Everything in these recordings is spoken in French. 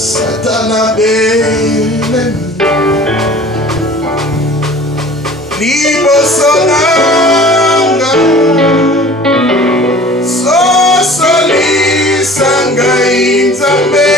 Satana belemi liboso nanga sosolisa ngai Nzambe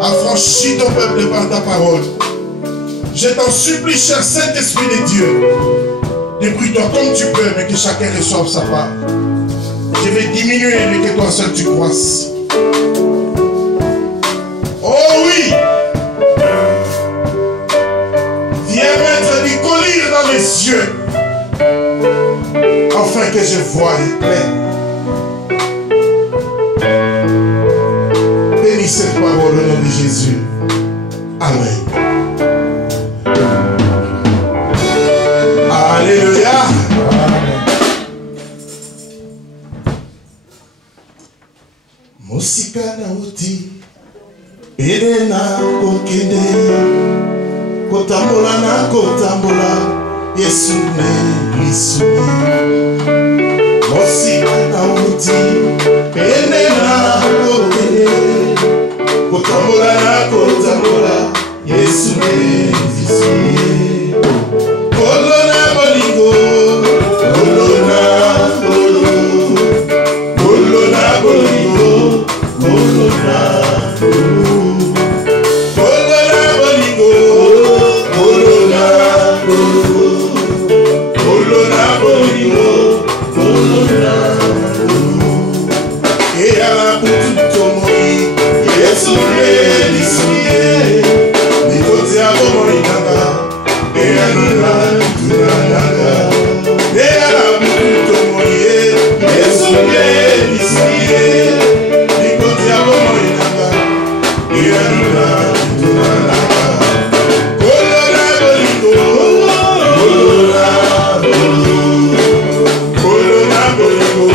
Affranchis ton peuple par ta parole. Je t'en supplie, cher Saint-Esprit de Dieu, débrouille-toi comme tu peux, mais que chacun reçoive sa part. Je vais diminuer, mais que toi seul tu croisses. Oh oui! Viens mettre du collier dans mes yeux, afin que je voie clair. Bénis cette parole au nom de Jésus. Amen. Alléluia. Musika na uti ede na kokende kotambola na kotambola Yesu ne lisuni. Musika na uti ede na kokende kotambola na kotambola Yesu ne lisuni. Kolona bolingo kolona bolo kolona bolingo kolona bolo kolona bolingo kolona bolo kolona bolingo kolona bolo eya butu moi Yesu ne lisuni nikoti abo moi nanga eya nanga tunanga eya butu moi Yesu ne lisuni nikoti abo moi nanga eya nanga tunanga kolona bolingo kolona bolo kolona bolingo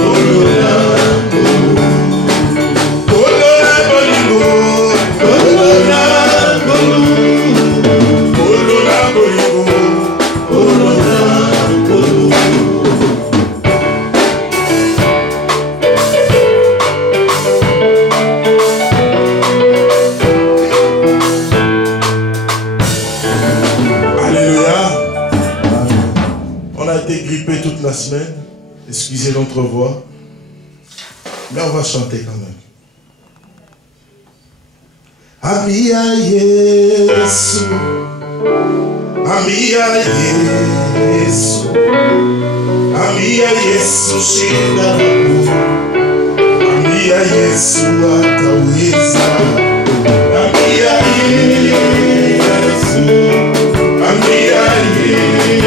kolona toute la semaine, excusez notre voix, mais on va chanter quand même. Amia Yesu, Amia Yesu, Amia Yesu shida naku, Amia Yesu ataweza, Amia Yesu, Amia Yesu.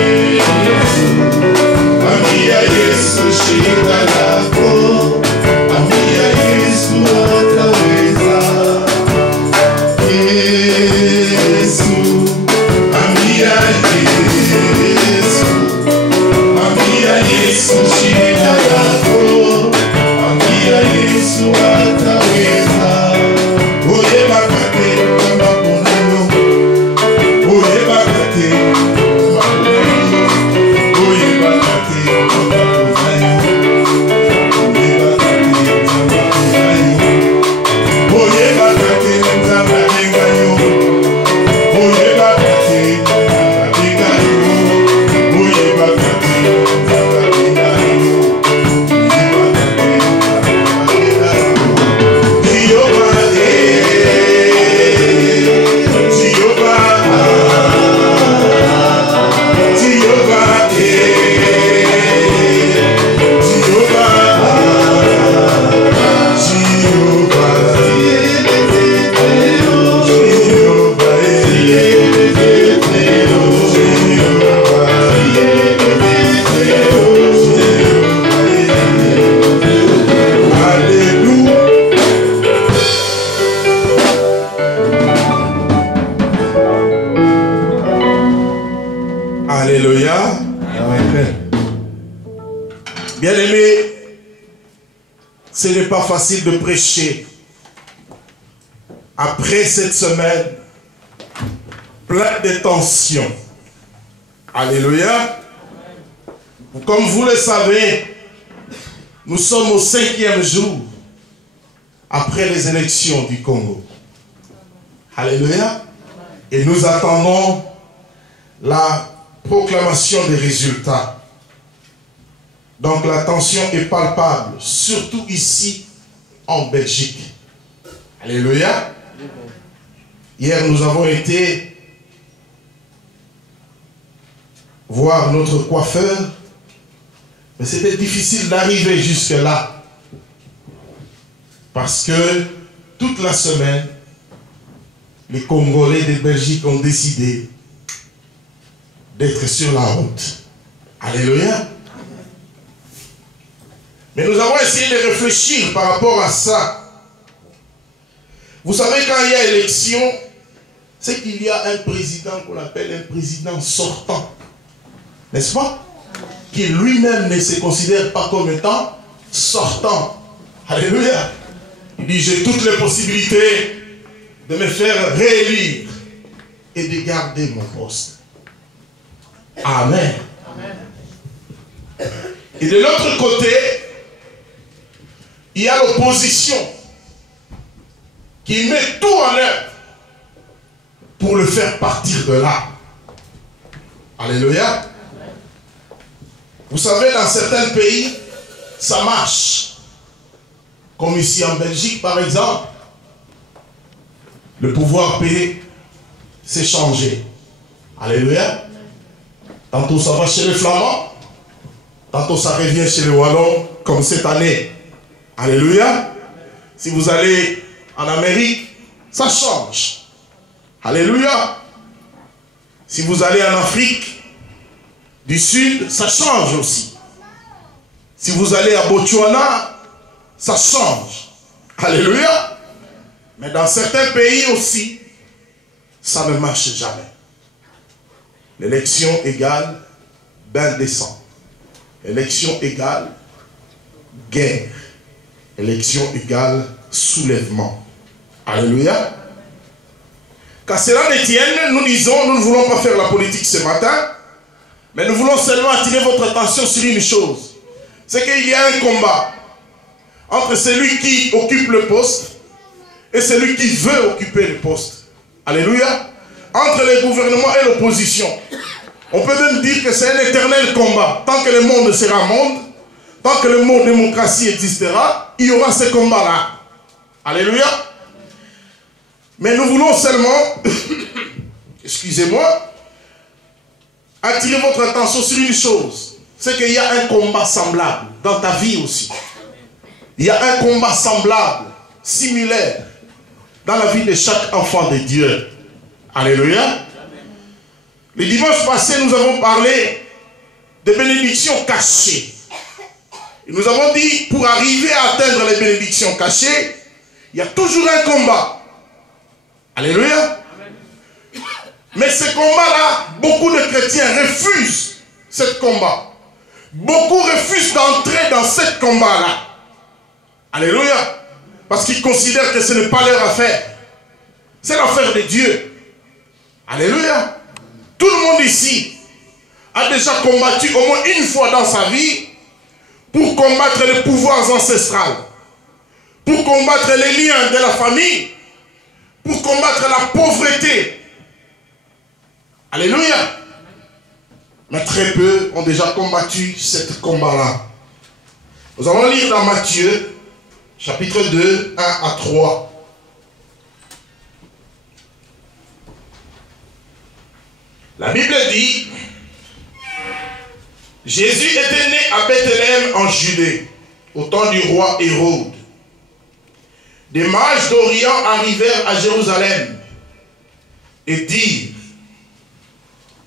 Amia Yesu shida lako, Amia Yesu ataweza. Yesu, Amia Yesu, Amia Yesu shida lako, Amia Yesu ataweza. Oye makate kama kuna Alléluia. Bien-aimés, ce n'est pas facile de prêcher après cette semaine pleine de tensions. Alléluia. Comme vous le savez, nous sommes au 5e jour après les élections du Congo. Alléluia. Et nous attendons la proclamation des résultats. Donc la tension est palpable, surtout ici en Belgique. Alléluia. Hier, nous avons été voir notre coiffeur, mais c'était difficile d'arriver jusque-là. Parce que toute la semaine, les Congolais de Belgique ont décidé d'être sur la route. Alléluia. Mais nous avons essayé de réfléchir par rapport à ça. Vous savez, quand il y a élection, c'est qu'il y a un président qu'on appelle un président sortant. N'est-ce pas? Qui lui-même ne se considère pas comme étant sortant. Alléluia. Il dit, j'ai toutes les possibilités de me faire réélire et de garder mon poste. Amen. Amen. Et de l'autre côté, il y a l'opposition qui met tout en œuvre pour le faire partir de là. Alléluia. Vous savez, dans certains pays, ça marche. Comme ici en Belgique, par exemple, le pouvoir paix s'est changé. Alléluia. Tantôt ça va chez les Flamands, tantôt ça revient chez les Wallons, comme cette année. Alléluia. Si vous allez en Amérique, ça change. Alléluia. Si vous allez en Afrique du Sud, ça change aussi. Si vous allez à Botswana, ça change. Alléluia. Mais dans certains pays aussi, ça ne marche jamais. L'élection égale bain de sang. Élection égale guerre. Élection égale soulèvement. Alléluia. Qu'à cela ne tienne, nous disons, nous ne voulons pas faire la politique ce matin, mais nous voulons seulement attirer votre attention sur une chose. C'est qu'il y a un combat entre celui qui occupe le poste et celui qui veut occuper le poste. Alléluia. Entre les gouvernements et l'opposition. On peut même dire que c'est un éternel combat. Tant que le monde sera monde, tant que le mot démocratie existera, il y aura ce combat-là. Alléluia. Mais nous voulons seulement, excusez-moi, attirer votre attention sur une chose. C'est qu'il y a un combat semblable dans ta vie aussi. Il y a un combat semblable, similaire, dans la vie de chaque enfant de Dieu. Alléluia. Le dimanche passé, nous avons parlé de bénédictions cachées. Et nous avons dit, pour arriver à atteindre les bénédictions cachées, il y a toujours un combat. Alléluia. Mais ce combat-là, beaucoup de chrétiens refusent ce combat. Beaucoup refusent d'entrer dans ce combat-là. Alléluia. Parce qu'ils considèrent que ce n'est pas leur affaire. C'est l'affaire de Dieu. Alléluia. Tout le monde ici a déjà combattu au moins une fois dans sa vie pour combattre les pouvoirs ancestrales, pour combattre les liens de la famille, pour combattre la pauvreté. Alléluia. Mais très peu ont déjà combattu ce combat-là. Nous allons lire dans Matthieu, chapitre 2, 1 à 3. La Bible dit, Jésus était né à Bethléem en Judée, au temps du roi Hérode. Des mages d'Orient arrivèrent à Jérusalem et dirent,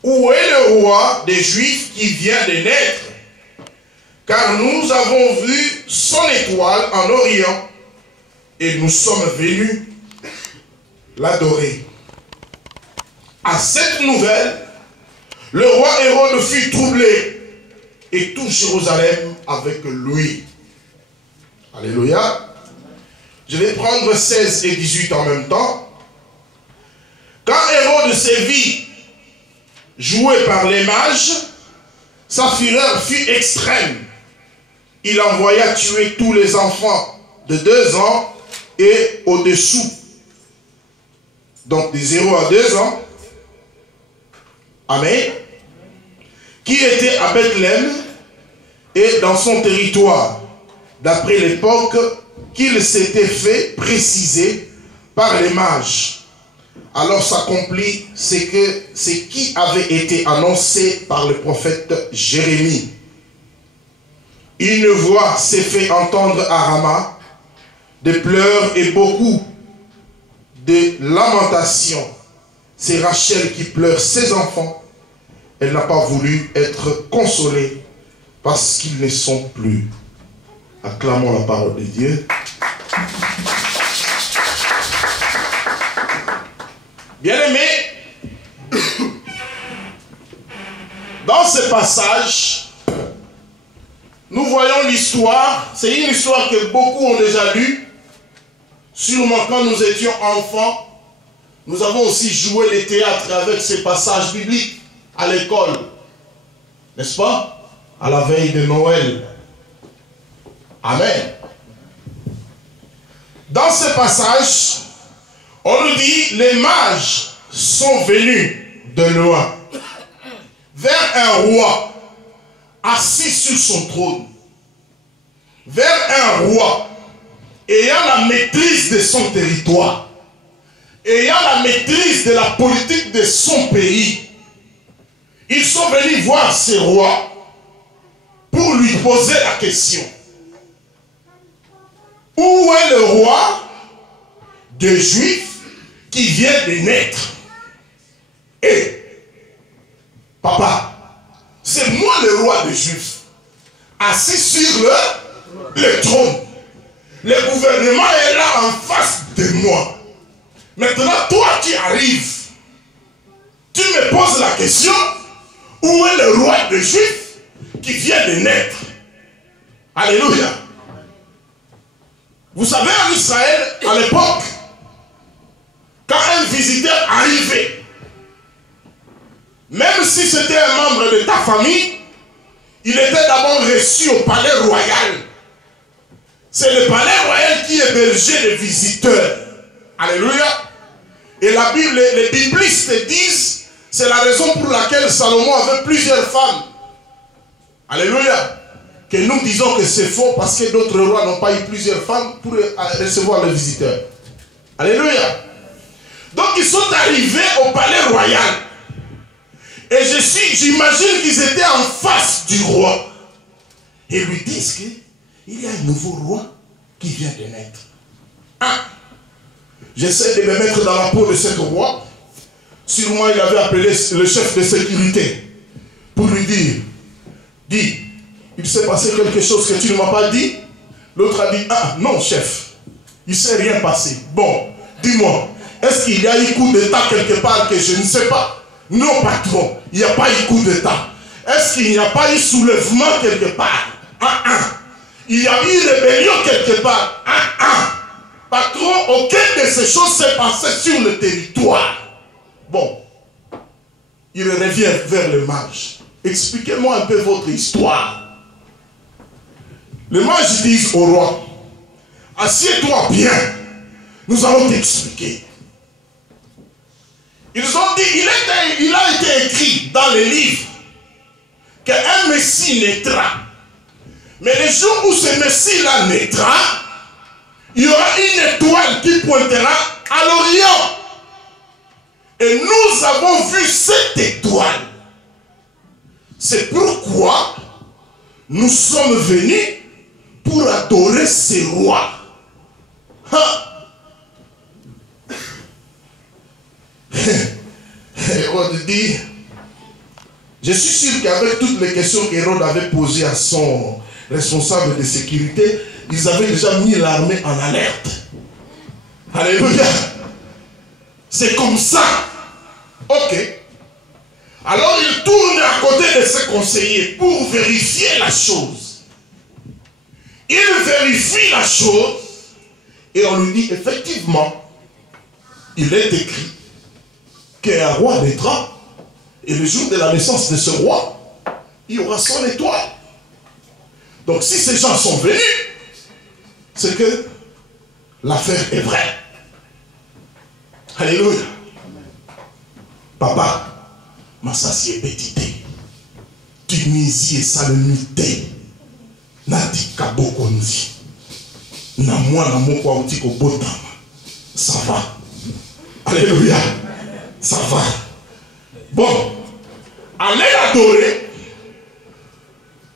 où est le roi des Juifs qui vient de naître? Car nous avons vu son étoile en Orient et nous sommes venus l'adorer. À cette nouvelle, Le roi Hérode fut troublé et tout Jérusalem avec lui. Alléluia. Je vais prendre 16 et 18 en même temps. Quand Hérode se vit joué par les mages, sa fureur fut extrême. Il envoya tuer tous les enfants de 2 ans et au-dessous. Donc de 0 à 2 ans. Amen. Qui étaient à Bethléem et dans son territoire, d'après l'époque qu'il s'était fait préciser par les mages. Alors s'accomplit ce qui avait été annoncé par le prophète Jérémie. Une voix s'est fait entendre à Rama, des pleurs et beaucoup de lamentations. C'est Rachel qui pleure ses enfants. Elle n'a pas voulu être consolée parce qu'ils ne sont plus. Acclamons la parole de Dieu. Bien-aimés, dans ce passage, nous voyons l'histoire. C'est une histoire que beaucoup ont déjà lue. Sûrement quand nous étions enfants, nous avons aussi joué les théâtres avec ces passages bibliques à l'école. N'est-ce pas? À la veille de Noël. Amen. Dans ce passage, on nous dit, les mages sont venus de loin vers un roi assis sur son trône, vers un roi ayant la maîtrise de son territoire, ayant la maîtrise de la politique de son pays. Ils sont venus voir ce roi pour lui poser la question. Où est le roi des Juifs qui vient de naître? Et, papa, c'est moi le roi des Juifs, assis sur le trône. Le gouvernement est là en face de moi. Maintenant, toi qui arrives, tu me poses la question, où est le roi des Juifs qui vient de naître? Alléluia. Vous savez, en Israël, à l'époque, quand un visiteur arrivait, même si c'était un membre de ta famille, il était d'abord reçu au palais royal. C'est le palais royal qui hébergeait les visiteurs. Alléluia. Et la Bible, les biblistes disent, c'est la raison pour laquelle Salomon avait plusieurs femmes. Alléluia. Que nous disons que c'est faux parce que d'autres rois n'ont pas eu plusieurs femmes pour recevoir les visiteurs. Alléluia. Donc ils sont arrivés au palais royal. Et j'imagine qu'ils étaient en face du roi. Et lui disent qu'il y a un nouveau roi qui vient de naître. Ah, j'essaie de me mettre dans la peau de ce roi. Sûrement il avait appelé le chef de sécurité pour lui dire, dis, il s'est passé quelque chose que tu ne m'as pas dit. L'autre a dit, ah non chef, il ne s'est rien passé. Bon, dis-moi, est-ce qu'il y a eu coup d'état quelque part que je ne sais pas? Non patron, il n'y a pas eu coup d'état. Est-ce qu'il n'y a pas eu soulèvement quelque part? Il y a eu rébellion quelque part? Patron, aucune de ces choses s'est passée sur le territoire. Bon, il revient vers le mage. Expliquez-moi un peu votre histoire. Les mages disent au roi, assieds-toi bien, nous allons t'expliquer. Ils ont dit, il a été écrit dans les livres qu'un Messie naîtra. Mais le jour où ce Messie-là naîtra, il y aura une étoile qui pointera à l'Orient. Et nous avons vu cette étoile. C'est pourquoi nous sommes venus pour adorer ces rois. Hérode dit, je suis sûr qu'avec toutes les questions qu'Hérode avait posées à son responsable de sécurité, ils avaient déjà mis l'armée en alerte. Alléluia. C'est comme ça. Ok. Alors il tourne à côté de ses conseillers pour vérifier la chose. Il vérifie la chose et on lui dit effectivement, il est écrit qu'un roi naîtra et le jour de la naissance de ce roi, il y aura son étoile. Donc si ces gens sont venus, c'est que l'affaire est vraie. Alléluia. Papa, Masasi est petite. Tunisie et Salemité. Nati Kabo Konzi. Namwa Namoko Autiko Botama. Ça va. Alléluia. Ça va. Bon. Allez adorer.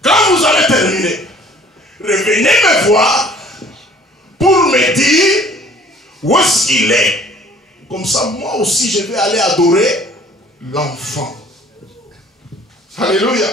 Quand vous allez terminer, revenez me voir pour me dire où est-ce qu'il est. Comme ça, moi aussi, je vais aller adorer l'enfant. Alléluia.